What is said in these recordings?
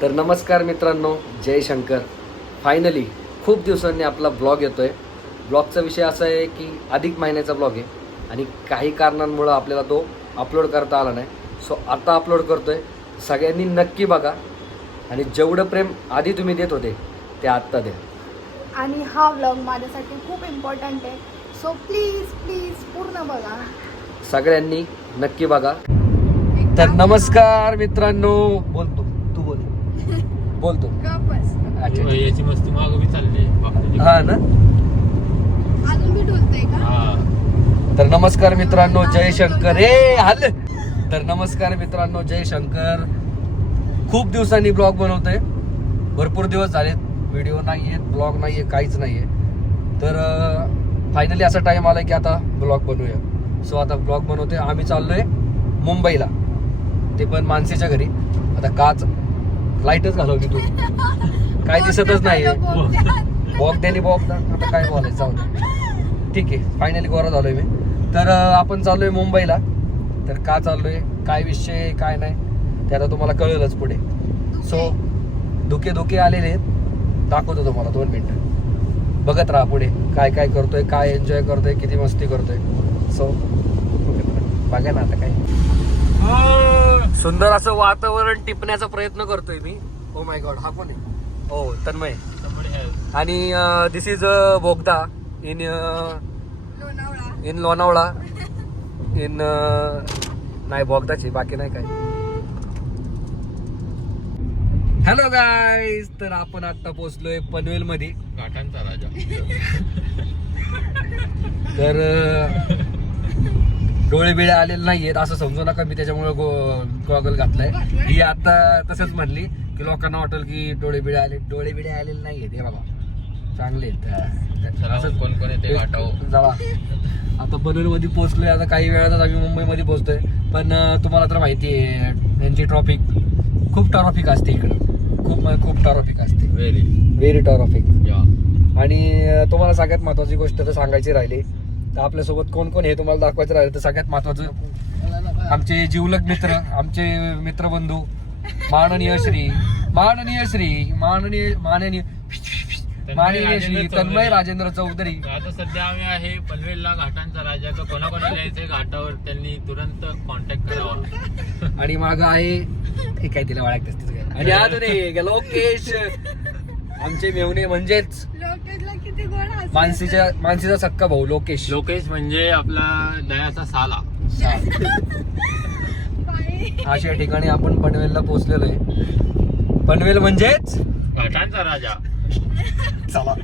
तर नमस्कार मित्रांनो, जय शंकर. फायनली खूप दिवसांनी आपला ब्लॉग येतोय. ब्लॉगचा विषय असा आहे की अधिक महिन्याचा ब्लॉग आहे आणि काही कारणांमुळं आपल्याला तो अपलोड करता आला नाही. सो आता अपलोड करतोय. सगळ्यांनी नक्की बघा आणि जेवढं प्रेम आधी तुम्ही देत होते ते आत्ता द्या. आणि हा व्लॉग माझ्यासाठी खूप इम्पॉर्टंट आहे. सो प्लीज प्लीज पूर्ण बघा. सगळ्यांनी नक्की बघा. तर नमस्कार मित्रांनो. बोलतो तू बोलतो गप्पच. याची मस्ती मागं बी चालली. हा ना. अजून मी डोलतोय का? तर नमस्कार मित्रांनो, जय शंकर. तर नमस्कार मित्रांनो, जय शंकर. खूप दिवसांनी ब्लॉग बनवतोय. भरपूर दिवस झालेत, व्हिडिओ नाही आहेत, ब्लॉग नाही आहे, काहीच नाही आहे. तर फायनली असा टाईम आला की आता ब्लॉग बनवूया. सो आता ब्लॉग बनवतोय. आम्ही चाललोय मुंबईला, ते पण मानसीच्या घरी. आता काच लाईटच घालवली तू, काय दिसतच नाही. बॉगद्यानी आता काय बोलायचं, जाऊ दे. ठीक आहे, फायनली गोरा झालोय मी. तर आपण चाललोय मुंबईला. तर का चाललोय, काय विषय, काय नाही ते आता तुम्हाला कळेलच पुढे. सो धुके आलेले आहेत, दाखवतो तुम्हाला 2 मिनिटं. बघत राहा पुढे काय काय करतोय, काय एन्जॉय करतोय, किती मस्ती करतोय. सो बघा ना आता काय सुंदर असं वातावरण टिपण्याचा प्रयत्न करतोय मी. ओ माय गॉड, हा कोण आहे? हो, तन्मय. आणि दिस इज बोगदा इन लोणावळा इन नाही बोगदाची, बाकी नाही काय. Hello guys. तर आपण आता पोहोचलोय पनवेल मध्ये, घाटांचा राजा. तर डोळे बिळे आलेले नाहीयेत असं समजू नका. मी त्याच्यामुळे गॉगल घातलाय. ही आता तसंच म्हणली की लोकांना वाटेल की डोळे बिळे आलेले नाहीयेत. हे बाबा चांगले आहेत. कोण कोण येते जरा आता पनवेलमध्ये पोहोचलोय. आता काही वेळातच आम्ही मुंबईमध्ये पोहोचतोय. पण तुम्हाला तर माहिती आहे यांची ट्रॉफिक, खूप ट्रॉफिक असते इकडं. खूप ट्रॉफिक असते, व्हेरी ट्रॉफिक. आणि तुम्हाला सगळ्यात महत्वाची गोष्ट तर सांगायची राहिली, तर आपल्यासोबत कोण कोण हे तुम्हाला दाखवायचं राहिलं. तर सगळ्यात महत्वाचं आमचे जिवलग मित्र, आमचे मित्रबंधू, माननीय श्री तन्मय राजेंद्र चौधरी. आता सध्या आम्ही आहे पनवेलला, घाटांचा राजा. तर कोणाकोणाला यायचंय घाटावर त्यांनी तुरंत कॉन्टॅक्ट करावा. आणि मागं आहे हे काय तिला वाळायचं असते. आणि अजून लोकेश, आमचे मेवणे, म्हणजेच मानसीचा सक्का भाऊ लोकेश. लोकेश म्हणजे आपला दयाचा साला. अशा ठिकाणी आपण पनवेलला पोहोचलेलो आहे. पनवेल म्हणजेच घाटांचा राजा. चला.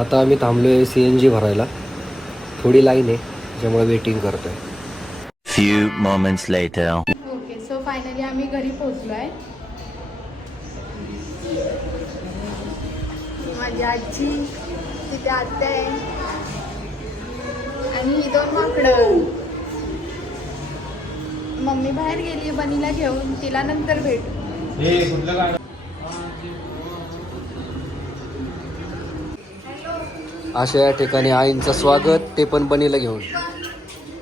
आता आम्ही थांबलोय CNG भरायला. थोडी लाईन आहे त्यामुळे वेटिंग करतोय. Few moments later. Okay, so finally आम्ही घरी पोहोचलोय. माझी आजी तिथे आत्या आहे आणि 2 माकडं. मम्मी बाहेर गेली बनीला घेऊन, तिला नंतर भेटू. अशा या ठिकाणी आईंचं स्वागत, ते पण बनीला घेऊन.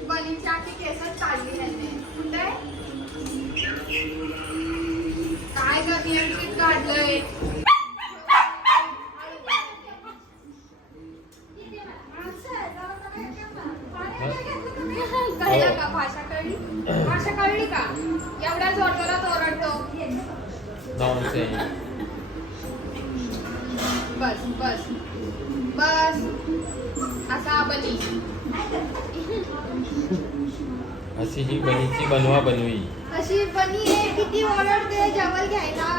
बनीच्या आधी केसच काढली नाही. कुठे काय कमी काढलंय? भाषा कळली का? एवढ्या जोरजोरात ओरडतो. बस असा बनी. अशी ही बनीची बनवी. अशी बनी आहे, किती ओरडते जेवण घ्यायला.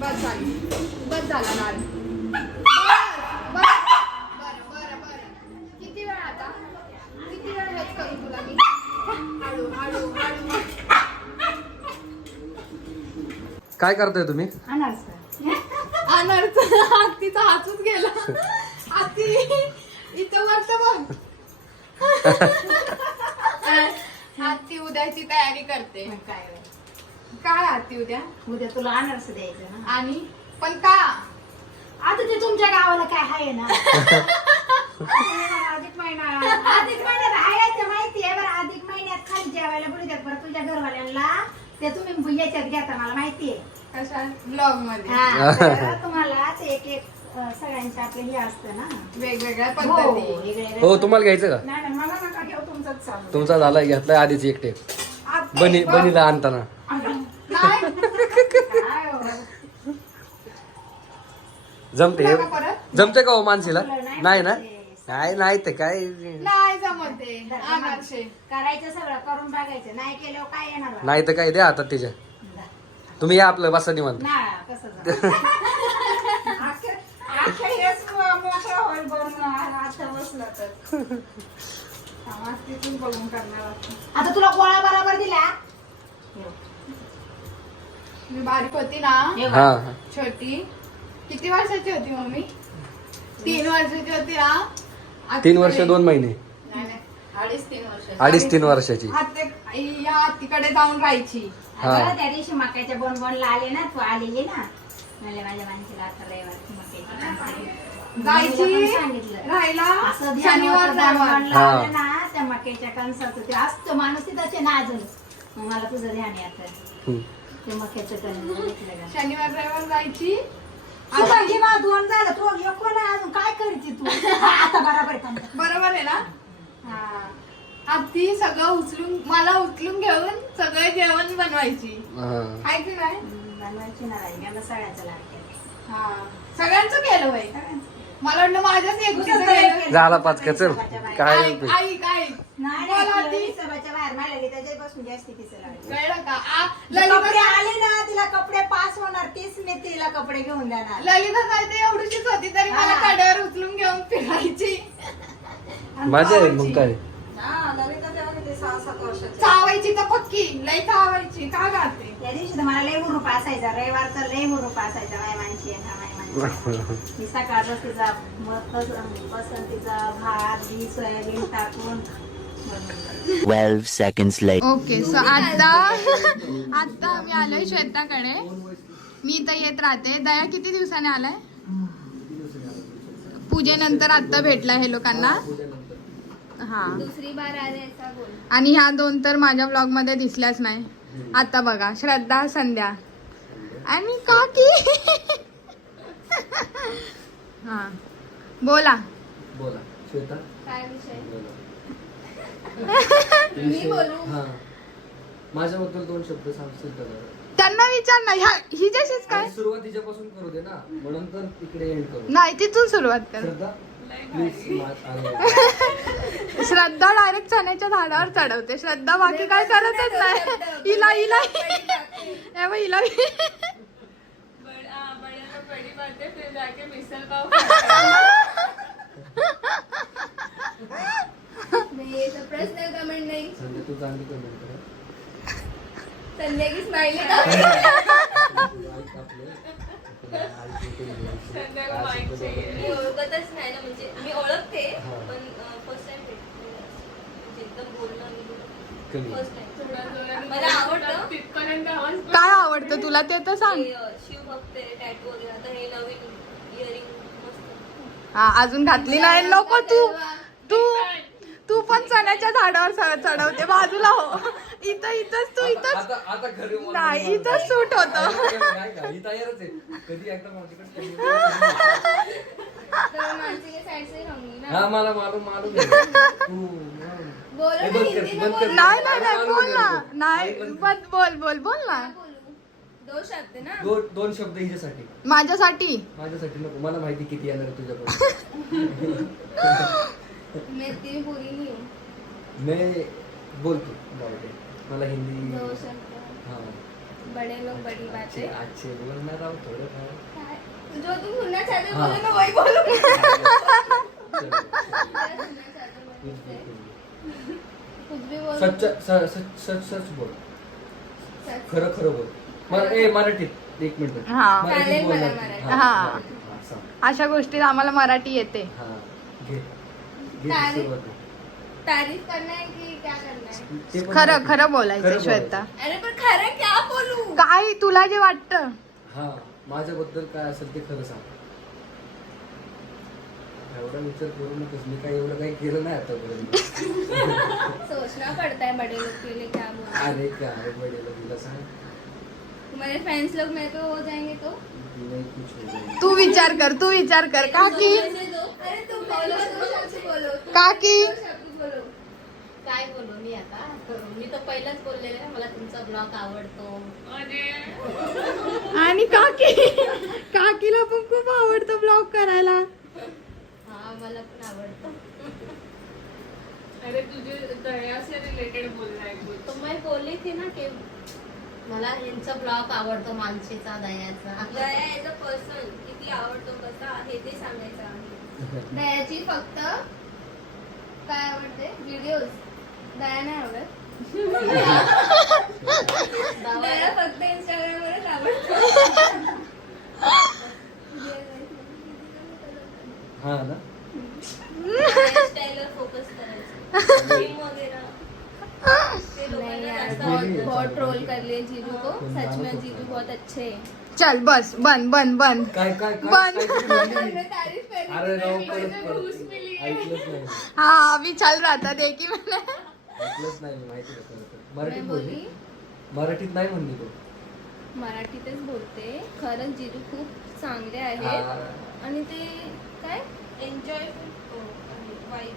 बस झाला लाड. बरं. किती वेळ आता? किती वेळ हेच करू तुला मी? हळू. काय करताय तुम्ही? अनर्थ. हत्तीचा हातच गेला. हत्ती इथं वरत बघ. हत्ती उद्याची तयारी करते. काय हत्ती उद्या तुला अनारस द्यायचं ना. आणि पण का आता ते तुमच्या गावाला काय आहे ना. अधिक महिना अधिक महिन्यात आहे माहिती आहे बरं. अधिक महिन्यात खाली जेवायला बोलतात बरं तुझ्या घरवाल्यांना. ते तुम्ही याच्यात घेता मला माहिती आहे. कशा ब्लॉग मध्ये हा, तर तुम्हाला ते एक एक सगळ्यांचे आपले हे असतं ना. वेगवेगळ्या हो, पद्धती. वेगवेगळे. हो तुम्हाला घ्यायचं का? नाही नाही, मला नका घेऊ, तुमचंच चालू. तुमचा झालाय घेतलाय आधीच एकटे आता- बनीला आणताना. नाही. काय हो? जमते नका परत? जमते का हो मानसीला? नाही ना? नाही तर काय नाही जमत ते अनारसे. करायचं सगळं करून बघायचं. नाही केल्यावर काय येणार बा? नाही तर काय द्या आता तिच्या. तुम्ही या आपलं बसा निवांत. नाही, कसं झालं? अख्खं हेच मोकळं होईल बनवून आता बसलं तर. आवाज तिथून बघून करणार आपण. आता तुला गोळा बरोबर दिला. मी बारीक होती ना, हा छोटी. किती वर्षाची होती मम्मी? 3 वर्षाची होती ना. आता 3 वर्ष 2 महिने. नाही, नाही. 2.5-3 वर्षाची. 2.5-3 वर्षाची. या आत्तीकडे जाऊन राहायची. हा. अगं, त्या दिवशी मक्याच्या बोनबोनला आले ना, तू आलेली ना. म्हणले माझ्या माणसाला आता रविवारची मक्याची कणसं. जायची मम्मीला पण सांगितलं. राहायला असं ध्यान शनिवार होतं, रविवार. बोनबोनला हा. आलं ना, त्या मक्याच्या कणसाचं ते असतं माणूस तिथंच आहे ना अजून. मग मला तुझं ध्यान येतं. हम्म. ते मक्याचं कणसं घेतलं का? शनिवार रविवार जायची. तू म्हणजे मला 2 झालं, तू एक कोण आहे अजून, काय करते तू? आता बरोबर आहे. बरोबर आहे ना? हा. आत्ती सगळं उचलून मला उचलून घेऊन सगळं जेवण बनवायची. हा. आहे की नाही? बनवायची ना राहिली, मला सगळ्यांचं लागतं. हा. सगळ्यांचं केलं बाई. मला वाटलं माझ्याच एकटीचं केलं. झाला 5 का चल काय ऐक ऐक. नाही बोला नाही, ती. हिशोबाच्या बाहेर मारलेली त्याच्यापासून जास्त तिचं लागलं. कळलं का? कपडे ललिता आले ना, तिला कपडे पास होणार, तीच मी तिला कपडे घेऊन देणार. काय ते एवढीशीच होती तरी मला हा. कड्यावर उचलून घेऊन फिरायची. मजा आहे मग काय. चावायची तर पक्की. लई चावायची. का गाते? त्या दिवशी तर मला लय हुरूप असायचा, रविवारचा लय हुरूप असायचा. माय माणशी आहे ना, माय माणशी. मी सकाळचा तिचा पसंतीचा भात बी सोयाबीन टाकून बनवलं. 12 seconds later. ओके सो आता आम्ही आलोय श्वेताकडे. मी इथं येत राहते. दया किती दिवसाने आलाय? पूजेनंतर आता भेटलाय हे लोकांना. हा. दुसरी बार आल्याचा बोल. आणि ह्या 2 तर माझ्या ब्लॉग मध्ये दिसल्याच नाही. आता बघा, श्रद्धा, संध्या आणि काकी. हा बोला. बोला श्वेता. काय विषय? मी बोलू? हा. माझ्याबद्दल 2 शब्द सांगशील का जरा? त्यांना विचार ना. हिच्याशीच काय? सुरुवातीच्यापासून करू दे ना, म्हणून तर तिकडे एंड करू. नाही, तिथून सुरुवात कर. श्रद्धा प्लीज. श्रद्धा डायरेक्ट चण्याच्या झाडावर चढवते. श्रद्धा बाकी काय करतच नाही. हिला हिला हे बघ, हिला ये तो पर्सनल कमेंट नहीं. संध्या तू चांगली कमेंट कर. संध्या की स्माइली ऐक मी ओळखतच नाही ना, म्हणजे मी ओळखते पण फर्स्ट टाइम भेटते. म्हणजे एकदम बोलणं फर्स्ट टाइम. मला आवडतं. काय आवडतं तुला ते तर सांग. ते, शिवभक्त टॅटू वगैरे. आता हे नवीन इयरिंग मस्त. हा, अजून घातली नाही. नको तू तू तू पण चण्याच्या झाडावर चढवते. बाजूला हो. इथंच तू इथंच. आता घरी मला नाही, इथंच सूट होतं. नाही का? ही तयारच आहे. कधी एकदा माझ्याकडे तर मानसी के साइड से रहूंगी ना. हा मला मालूम आहे. तू बोलो हे ना, बंद कर, हिंदी बंद में कर. बोलो. नाही बोल ना. नाही बोल ना. बोलू. 2 शब्द ना. 2 शब्द हिच्यासाठी. माझ्यासाठी. माझ्यासाठी नको. मला माहिती किती येणार आहे तुझ्याकडे. मैं इतनी पूरी नहीं हूँ. मैं बोलतो गावठे. मला हिंदी 2 शब्द. हा बड़े लोग बड़ी बातें. अच्छे बोलणार आहोत थोडं काय? जो तुम सुनना चाहते हो हाँ. बोलो, मैं वही बोलूंगी. फार. क्या सुनना चाहते हो मुझसे? कुछ भी बोलो. सच बोल. सच. खरं बोल. मराठीत 1 मिनिट. हा. मराठीत चालेल मला बोलणार. मराठी. हा, हा. मराठीत. हा, सांग. अशा गोष्टीत आम्हाला मराठी येते. हा, घे. घे तारीफ. सुरुवात आहे. तारीफ करना है कि क्या करना है? ते पण खरं मराठीत. खरं बोलायचं खरं श्वेता. अरे पण खरं क्या बोलू? काय तुला जे वाटतं. हा, माझ्याबद्दल काय असेल ते खरं सांग. एवढा विचार करू नकोस, मी काही एवढं काही केलं नाही आतापर्यंत. सोचना पड़ता है बड़े लोग के लिए क्या बोलूं. अरे काय बडेला तिला सांग, तुम्हारे फैंस लोग मेरे पे हो जाएंगे तो नाही कुछ हो जाएगा. तू विचार कर काकी अरे तू बोलो दो शब्द बोलो. काकी दो शब्द बोलो. काय बोलू मी आता? मी तर पहिलंच बोललेले ना, मला तुमचा ब्लॉग आवडतो. आणि काकीला पण खूप आवडतो ब्लॉग करायला. हा मला पण आवडतो. अरे तुझे दया से रिलेटेड बोलना है कुछ. तो मैं बोलली थी ना की मला यांचा ब्लॉग आवडतो, मानसीचा, दयाचा. दया ऍज अ पर्सन किती आवडतो, कसा आहे ते सांगायचं आहे. दयाची फक्त काय आवडते व्हिडिओज. दया नाही आवडत. दया फक्त इंस्टाग्रामवरच आवडतो. हा ना. स्टाईलवर फोकस करायचं. जिम वगैरे ते लोकांना जास्त आवडतं. बहुत ट्रोल कर लिए जीजू को. सच में जीजू बहुत अच्छे हैं. चल बस बन काय काय बंद. तारीफ करी. अरे राव, परत ऐकलंच नाही, हाँ अभी चल रहा था देखी मैंने. ऐकलंच नाही मी, माहिती का परत. मैं मराठीत बोली बोलली, मराठीत नाही म्हणली तो. मराठीतच बोलते. खरंच जीजू खूप चांगले आहेत हा. आणि ते काय एन्जॉय वाईब.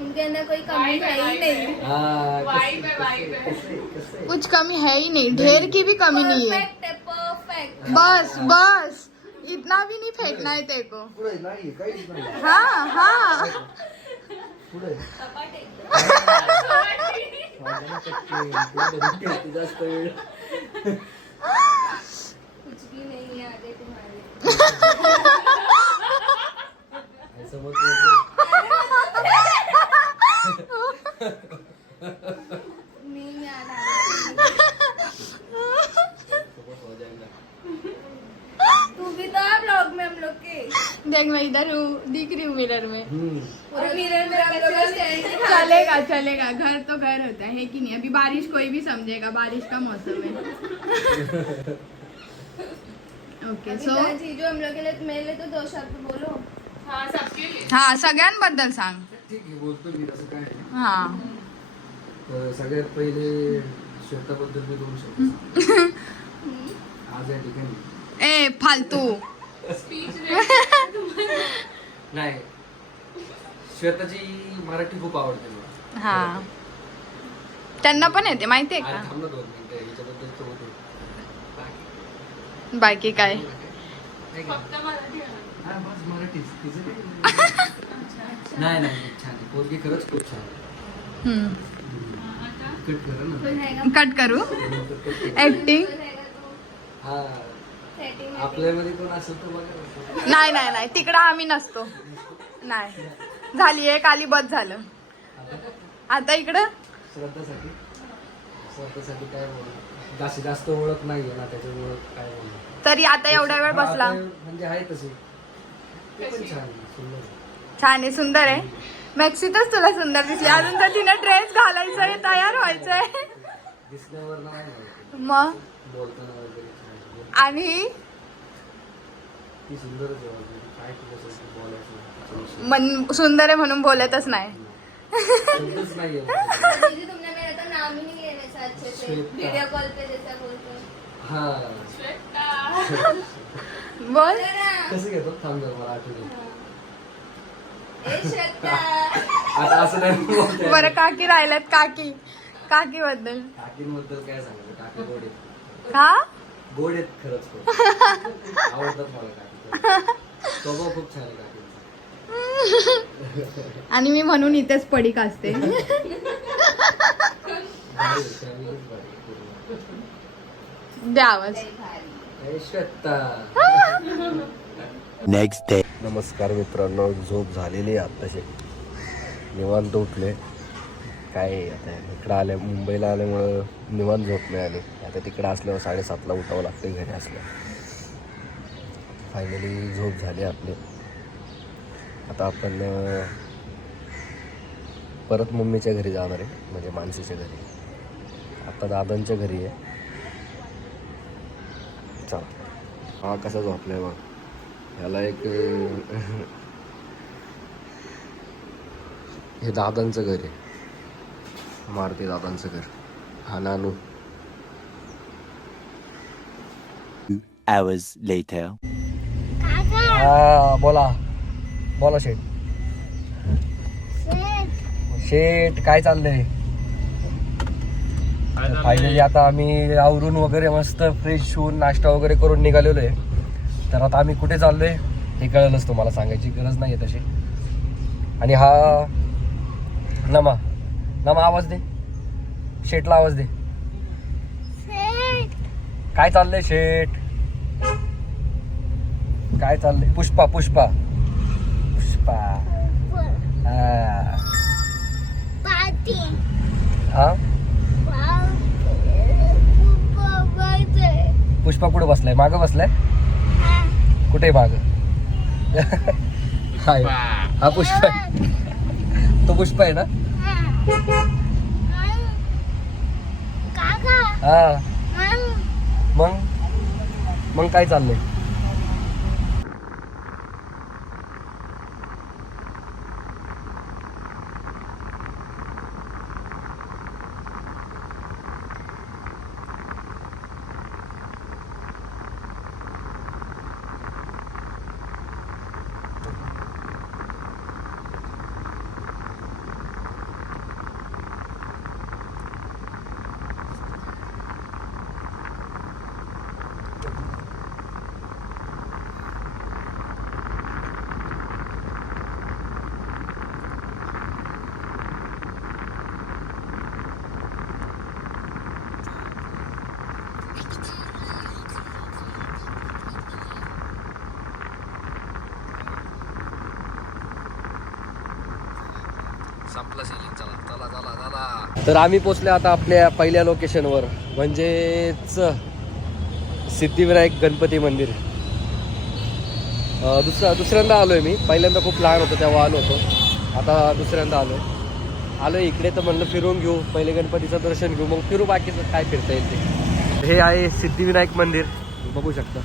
उनके अंदर कोई कमी है ही नहीं. हा, वाइब है, वाइब है. कसं आहे? कुछ कमी है ही नहीं, ढेर की भी कमी नहीं है. परफेक्ट है, परफेक्ट. बस इतना भी नहीं फेंकना है तेरे को. पुढे नाही, काहीच नाही. हाँ पुढे सपाट एकदम. पुढे जास्त वेळ. कुछ भी नहीं है आगे तुम्हारे. ऐसा मत बोल. नहीं याद आ हो जाएगा. तू भी तो है ब्लॉग में हम लोग के. देख मैं इधर हूँ, दिख रही हूँ मिरर में. पूरा मिरर में हम लोग का स्टैंड. चलेगा घर तो घर होता है कि नहीं. अभी बारिश कोई भी समझेगा, बारिश का मौसम है. ओके सो जीजू हम लोग के लिए मेरे लिए तो 2 शब्द बोलो. हाँ सबके लिए. हा सगळ्यांबद्दल सांग. ठीक आहे, बोलतो मी. तसं काय नाही. हा तर सगळ्यात पहिले श्वेताबद्दल मी 2 शब्द सांगतो. आज या ठिकाणी ए फालतू. स्पीच नाही, श्वेताची मराठी खूप आवडते मला. हा त्यांना पण येते माहितीये अरे का. थांब ना 2 मिनिटं, याच्याबद्दल तो होते. बाकी काय. नाही का? फक्त मराठी आहे. हा, बस मराठीच. तिचं काही नाही नाही, छान आहे. पोरगी खरंच खूप छान आहे. कट करा ना. कट करू ऍक्टिंग. हा, आपल्यामध्ये कोण असेल तर बघा. नाही तिकडं आम्ही नसतो. नाही झाली एक आली बस झालं. आता इकडं स्वतःसाठी काय बोलणार, जास्त ओळख नाहीये ना, त्याच्यामुळं काय बोलणार. तरी आता एवढा वेळ बसला. म्हणजे आहे तसे. ते पण छान आहे, सुंदर आहे. छान आहे, सुंदर आहे. मॅक्सीतच तुला सुंदर दिसली. अजून तर तिने ड्रेस घालायचंय, तयार व्हायचंय. दिसण्यावर नाही माहिती, मग बोलताना वगैरे छान आहे. आणि ती सुंदरच आहे वगैरे. काय तुझ्यासाठी बोलायचं मन सुंदर आहे म्हणून बोलतच नाही. शब्दच नाहीये माझ्याकडे. जीजू तुमने मेरा तो नाम ही नहीं लिया वैसा अच्छे से. श्वेता. वीडियो कॉल पे जैसा बोलते हैं. हा, बोल. कसं घेतो, थांब जरा मला आठवलं. ए श्वेता. आता असं नाही बोलते. बरं काकी राहिल्यात. काकी बद्दल काकींबद्दल काय सांगायचं, काकी गोड आहेत. हा गोड आहेत खरंच खूप. आवडतात मला काकी. स्वभाव खूप छान आहे काकींचा. आणि मी म्हणून इथेच पडीक असते. भारी आहे, फॅमिलीच भारी आहे पूर्ण. द्या आवाज. जय श्वेता. Next day. नमस्कार मित्रांनो, झोप झालेली आहे आत्ताशी. निवांत उठले. काय आता इकडं आले, मुंबईला आल्यामुळं निवांत झोप नाही आली. आता तिकडं असल्यावर 7:30ला उठावं लागतं घरी असल्यावर. फायनली झोप झाली आपली. आता आपण परत मम्मीच्या घरी जाणार आहे, म्हणजे मानसीच्या घरी. आता दादांच्या घरी आहे. चला. हा कसा झोपलाय बघ. ह्याला एक हे दादांचं घर आहे, मारुती दादांचं घर. हा नानू. Hours later. हा बोला बोला शेठ. शेठ काय चाललंय? फायनली आता आम्ही आवरून वगैरे मस्त फ्रेश होऊन नाश्ता वगैरे करून निघालेलो आहे. तर आता आम्ही कुठे चाललोय हे कळलंच, तुम्हाला सांगायची गरज नाही आहे तशी. आणि हा नमा आवाज दे, शेठला आवाज दे. काय चाललंय शेठ? काय चाललंय? पुष्पा हा पुष्पा कुठे बसलाय? मागं बसलाय? कुठे माग? हाय हा पुष्पा आहे. तो पुष्पा आहे ना? हा मग काय चाललंय? तर आम्ही पोचले आता आपल्या पहिल्या लोकेशनवर, म्हणजेच सिद्धिविनायक गणपती मंदिर. दुसऱ्यांदा आलोय मी. पहिल्यांदा खूप लहान होतो तेव्हा आलो होतो, आता दुसऱ्यांदा आलोय इकडे. तर म्हणलं फिरून घेऊ, पहिले गणपतीचं दर्शन घेऊ, मग फिरू बाकीचं काय फिरता येईल ते. हे आहे सिद्धिविनायक मंदिर, बघू शकता.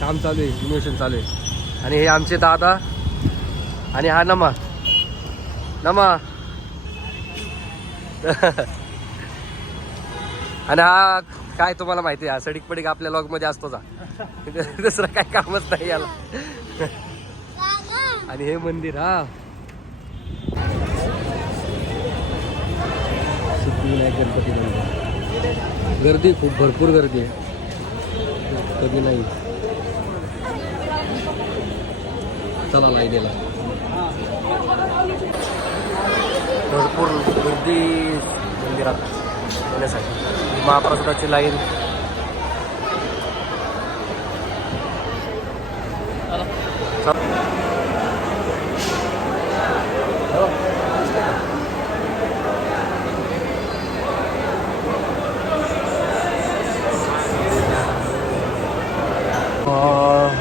काम चालू आहे, इन्व्हेशन चालू आहे. आणि हे आमचे दादा आणि हा नमा आणि हा काय तुम्हाला माहिती आहे, हा सडीक पडीक आपल्या लॉग मध्ये असतोच, दुसरं काय कामच नाही याला. आणि हे मंदिर हा सिद्धिविनायक गणपती मंदिर. गर्दी खूप, भरपूर गर्दी आहे, कधी नाही. चला लाईनीला भरपूर गर्दी मंदिरात येण्यासाठी. महाप्रसादाची लाईन.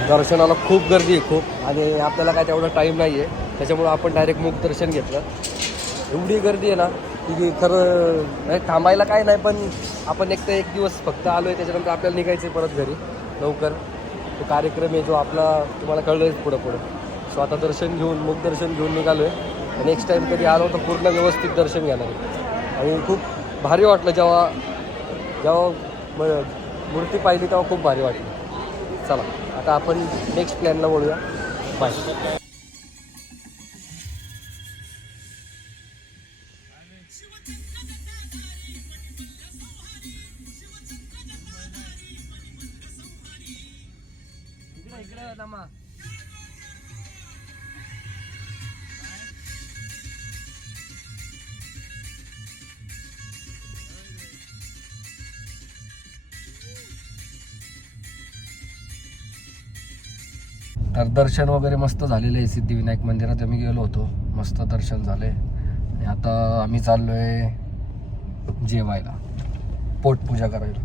दर्शनाला खूप गर्दी आहे खूप, आणि आपल्याला काय तेवढा टाईम नाही आहे, त्याच्यामुळं आपण डायरेक्ट मुख दर्शन घेतलं. एवढी गर्दी आहे ना की खरं थांबायला काय नाही, पण आपण एक दिवस फक्त आलो आहे, त्याच्यानंतर आपल्याला निघायचं आहे परत घरी लवकर. तो कार्यक्रम आहे जो आपला, तुम्हाला कळलं आहे पुढं. सो आता दर्शन घेऊन, मुख दर्शन घेऊन निघालो आहे. नेक्स्ट टाईम कधी आलो तर पूर्ण व्यवस्थित दर्शन घेणार आहे. आणि खूप भारी वाटलं जेव्हा मूर्ती पाहिली तेव्हा खूप भारी वाटलं. चला आता आपण नेक्स्ट प्लॅनला बोलूया. बाय. तर दर्शन वगैरे मस्त झालेलं आहे सिद्धिविनायक मंदिरात. आम्ही गेलो होतो, मस्त दर्शन झाले. आणि आता आम्ही चाललोय जेवायला, पोटपूजा करायला.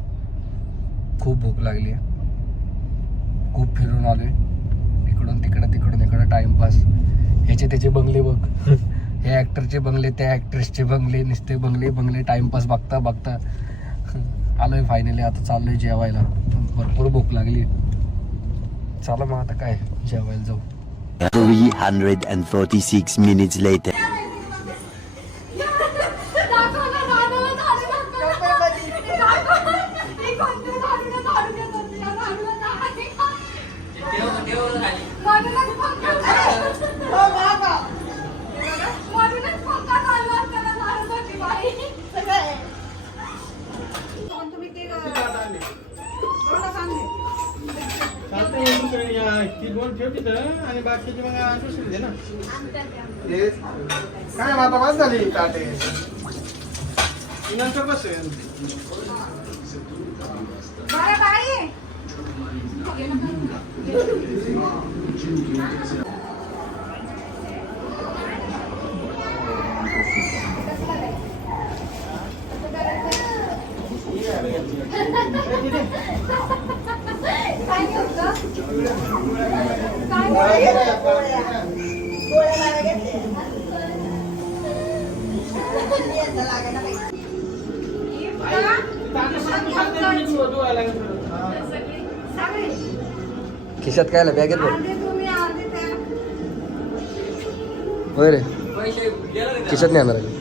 खूप भूक लागली आहे, खूप फिरून आलोय इकडून तिकडं टाइमपास. ह्याचे त्याचे बंगले बघ, हे ॲक्टरचे बंगले, त्या ॲक्ट्रेसचे बंगले, नुसते बंगले टाइमपास बघता आलोय फायनली. आता चाललोय जेवायला, भरपूर भूक लागली. चला मग आता काय जेवायला जाऊ. 346 minutes later. आणि बाकीची मग सुशील दे ना काय आता बस झाली ताटे नंतर बसेल खिशात काय बॅगेत बघ होय रे खिशात नाही आणणार आहे.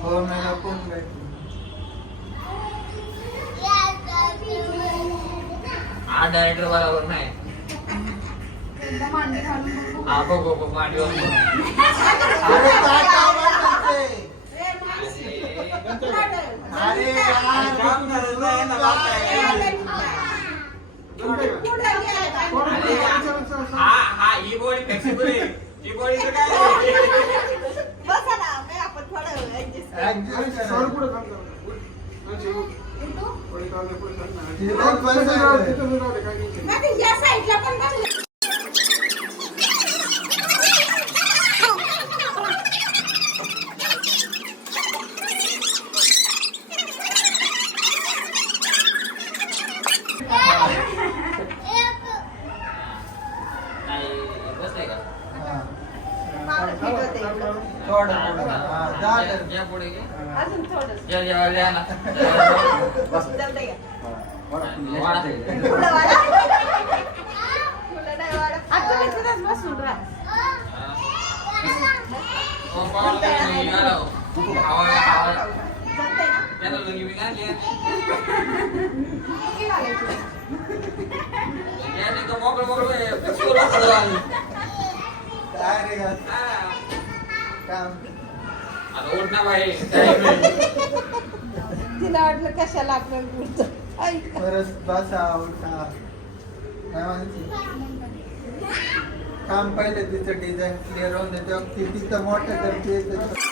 हो नाही कोण नाही हा डायरेक्टर बरोबर नाही हा बघ मांडीवर अरे काय काम आहे अरे यार काम करत नाही ना हा ही बॉडी फ्लेक्सिबल आहे ही बॉडीचं काय बसा ना मी आपण थोडं ऍडजस्ट सर पुढे काम करा या साईडला पण बघ. बसले का या पुढे घे अजून थोडं या ना जमतंय का? फुलं वाढा. फुलं नाही वाढत. आता मी तिथंच बसून राहा. जमतंय ना? किती घालायची? काय रे काम तिला वाटलं कशाला आपल्याला बोलतो परत बसा उठा काय माहिती काम पहिले तिचं डिझाईन क्लिअर होऊन देते ती तिथं मोठं करते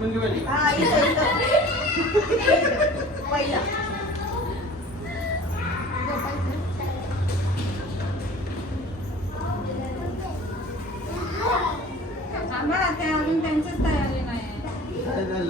हा, इथं. पहिला. थांबा, ते अजून त्यांचीच तयारी नाही.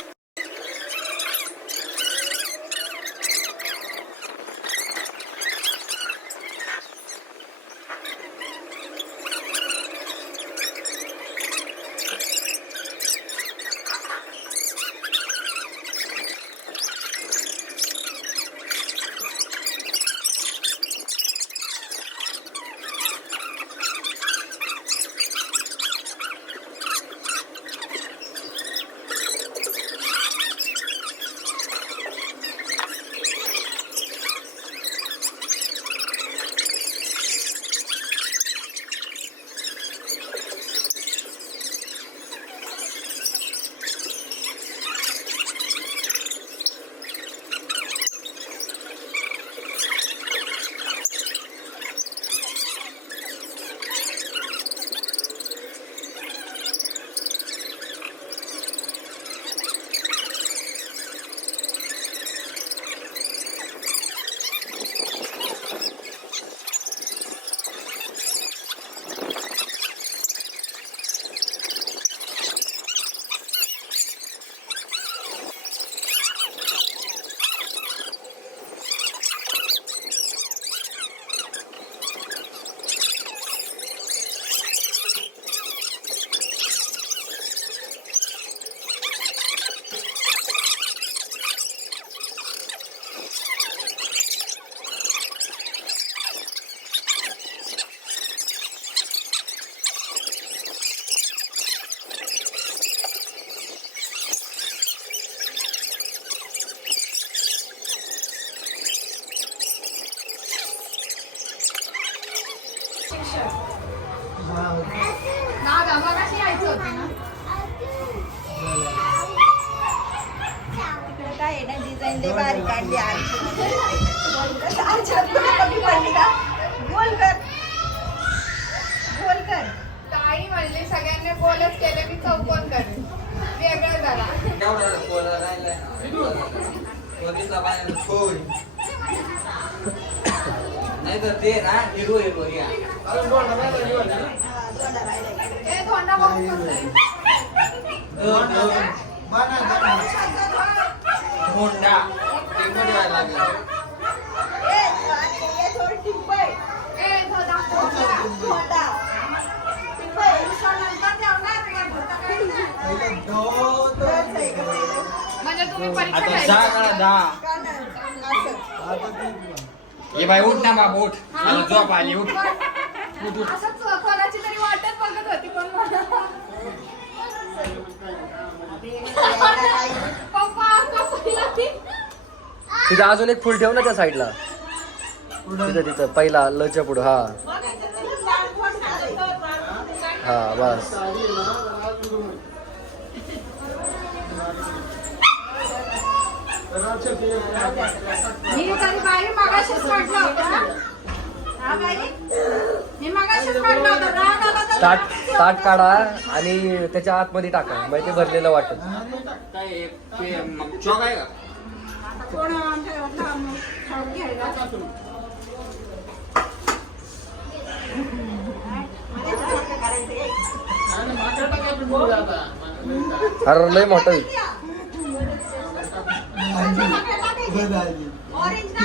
मगाशी यायचं होतं ना. तिकडे काय आहे ना, डिझाईन लय भारी काढली आरची. आरच्या तुला कमी पडली का? गोल कर, गोल कर. ताई म्हणले सगळ्यांनी गोलच केले, मी चौकोन करेन. वेगळं झाला. नाही तर ते ना हिरो हिरो या दोनदा राहिलाय. ए, धोंडा बघून बसलाय. होंडा ते मध्ये व्हायला लागला. ए, आणि हे थोडी टिंपय. ए, धोंडा बघू. होंडा. टिंपय. नंतर जेवणार का? दोनच आहे का ते? म्हणजे तुम्ही परीक्षा आता द्यायची. जा काढा जा. का नाही? असं. ये बाई उठ ना बाप उठ. मला झोप आली उठ. असंच कोणाची तरी वाटच बघत होती पण मला. पप्पा तिथं अजून एक फुल ठेव ना त्या साईडला. तिथं तिथं पहिला लच्या पुढं. हा हा बस. मी तरी बाई मगाशीच म्हटलं होतं. हा बाई, मी मगाशीच म्हटलं होतं. राग आला तर ताट काढा आणि त्याच्या आतमध्ये टाका, मग ते भरलेलं वाटत. काय ते मग चॉक आहे का? कोण आमच्या घरातला खाऊन घ्यायला. अरे लय मोठं आहे.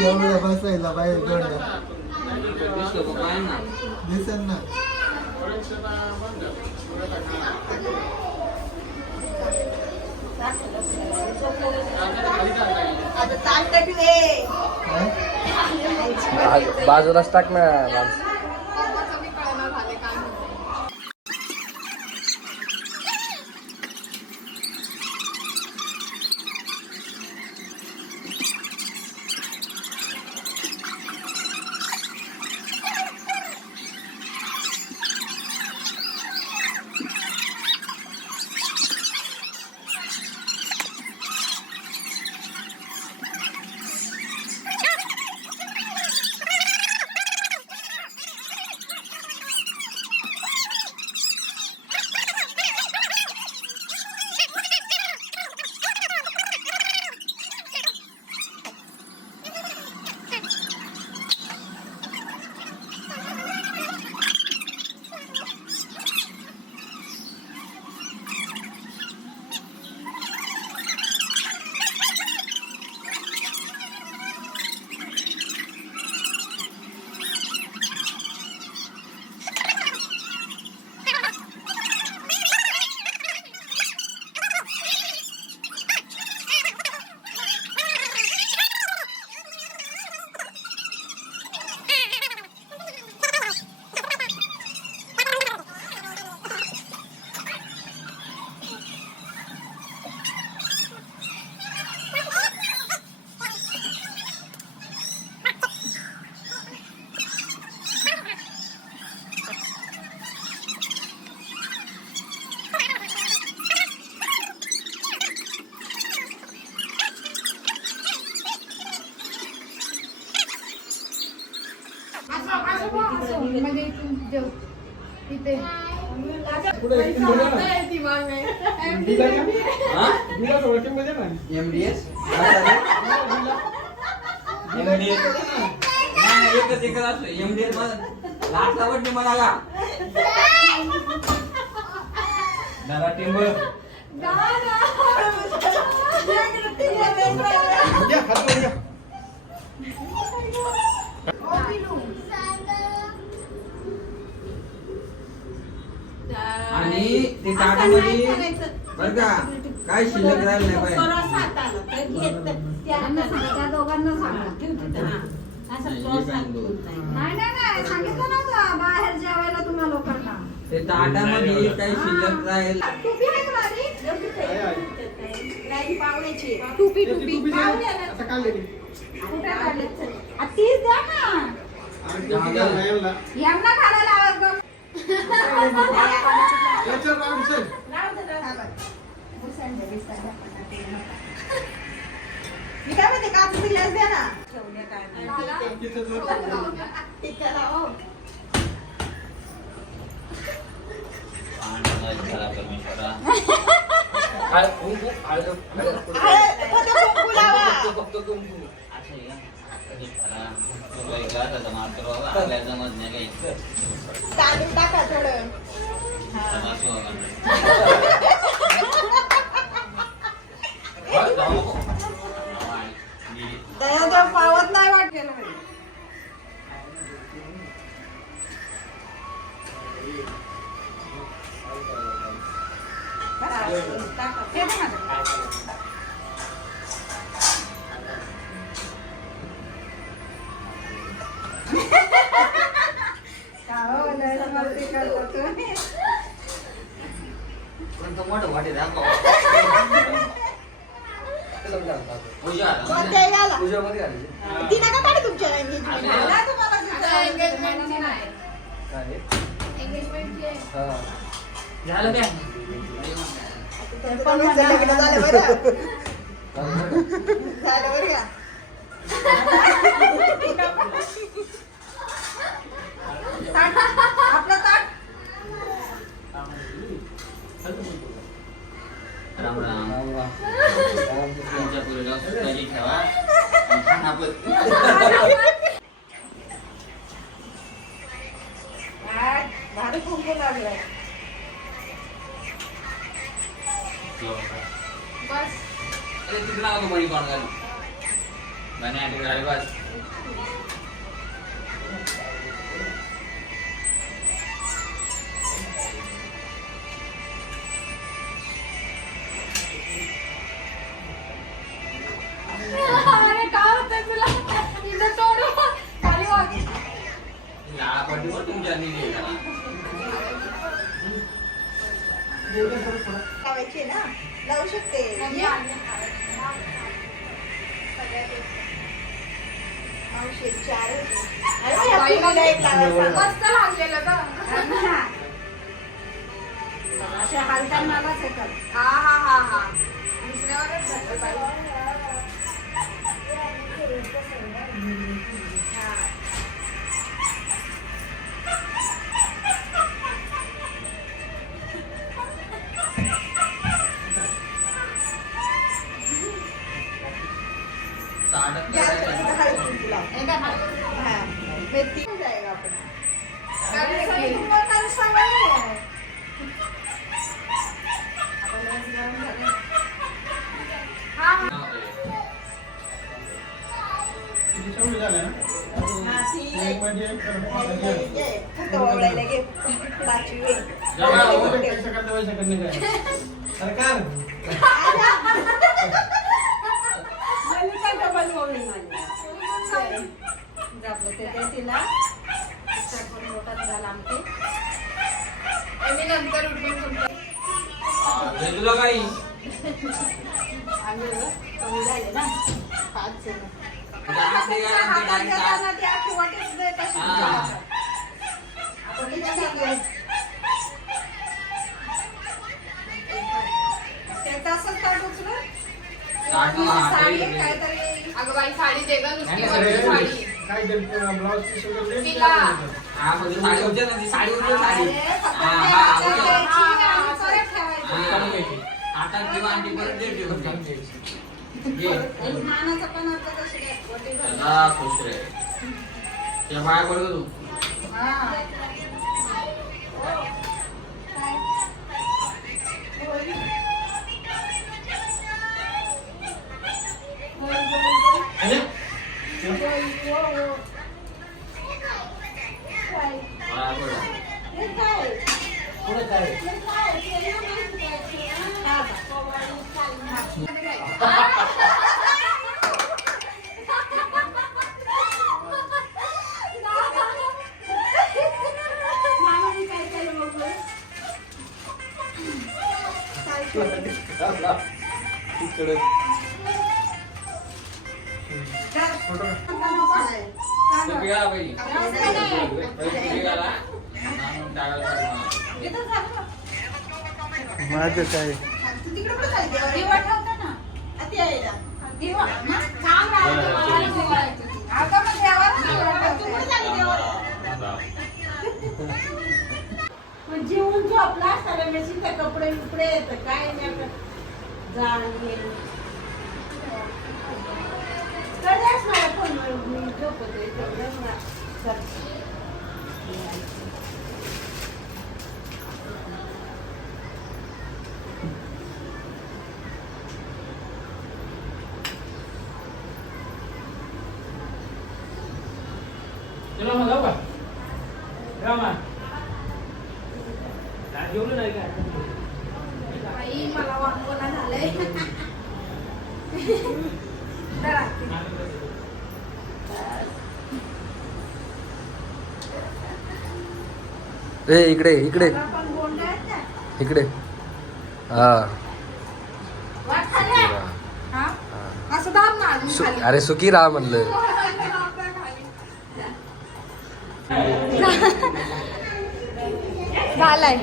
एवढं बसायला बाहेर जोडलं दिसेल ना. आता ताट कटू ये. बाजूलाच टाक ना माणसं. पप्पाचं मी कळलं झाले काय म्हणते. म्हणजे इथून जेव तिथे MDS? आणि ते टाटामध्ये बरं का काय शिल्लक राहिलं नाही पाहिजे. त्या दोघांना सांगा असं नाही सांगितलं नव्हतं बाहेर जेवायला तुम्हा लोकांना. ते टाटामध्ये काही शिल्लक राहील. टोपी आहे तुला आधी? राई पावण्याची टोपी पावण्याला कुठे काढले? तीच द्या ना यांना खायला आवाज बघ. मी काय म्हणते कापूस ग्लास द्या ना. टिक्का लावा. कुंकू लावा. तांदूळ टाका थोडं. दया पावत नाही वाटेल. मोठं वाटे पूजामध्ये घालायचे. ती नका काढू तुमच्या engagement. एंगेजमेंटची नाही काय? एंगेजमेंटची आहे. हा. त्यांचं लग्न झालं बरं. झालं बरं का? ताट, आपलं ताट. राम राम. तुमच्या पुरीला सुखाची ठेवा. भारी कुंकू लागलंय. बस तिकडे नको मणी कोण घालू. बने तिकडे बस. अरे काय होतंय तुला इथं तोडू खाली वाग. लाळापट्टी पण तुमच्या निघेल त्याला. लावायची ना लावू शकते. औषध चार. अरे या पिढीला एक लावायचं. मस्त लागलेलं का अशा हालताना मलाच हे कर. हा हा हा हा दुसऱ्यावरच जातं बाई. नंतर उठून तुला काही अगं बाई साडी दे ग नुसती वरची साडी काय ब्लाउज पीस वगैरे तिला नानाचं पण आता तशी काय माझं काय जेवून झोपला असताना मेशी तर कपडे बिपडे येत काय नाही आपलं जाण कळलंच मला फोनवर मी झोपते चला मग जाऊ का रामा जेवलं नाही का बाई मला वाटवला झालंय ए इकडे इकडे पण गोंधळ इकडे हा हा असं दाब ना अजून खाली. अरे सुखी राहा म्हणलं झालाय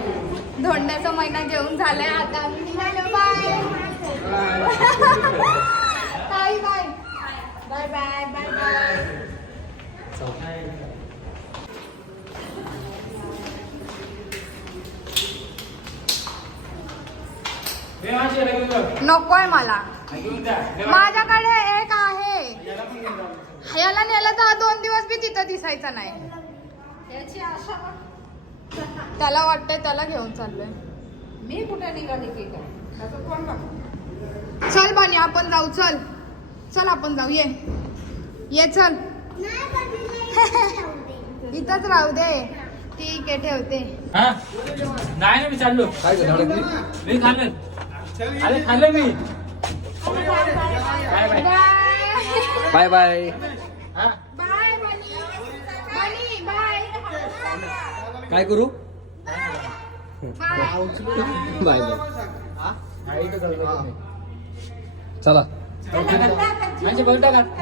धोंड्याचा महिना घेऊन झालाय आता आम्ही निघालो bye bye bye bye bye bye bye नकोय मला माझ्याकडे एक आहे याला नेलं तर 2 दिवस बी तिथं दिसायचा नाही याची आशा बघ. त्याला वाटतंय त्याला घेऊन चाललोय मी कुठे निघाली की काय त्याचं कोण बघ चल बानी आपण जाऊ चल चल आपण जाऊ ये चल इथंच राहू दे ठीक आहे ठेवते हा नाही ना मी चाललो काय झालं मी खाल्लं अरे खाल्लं मी बाय बाय बाय बाय हा बाय बनी बाय काय करू बाय बाय चला माझे बघ टाका नको.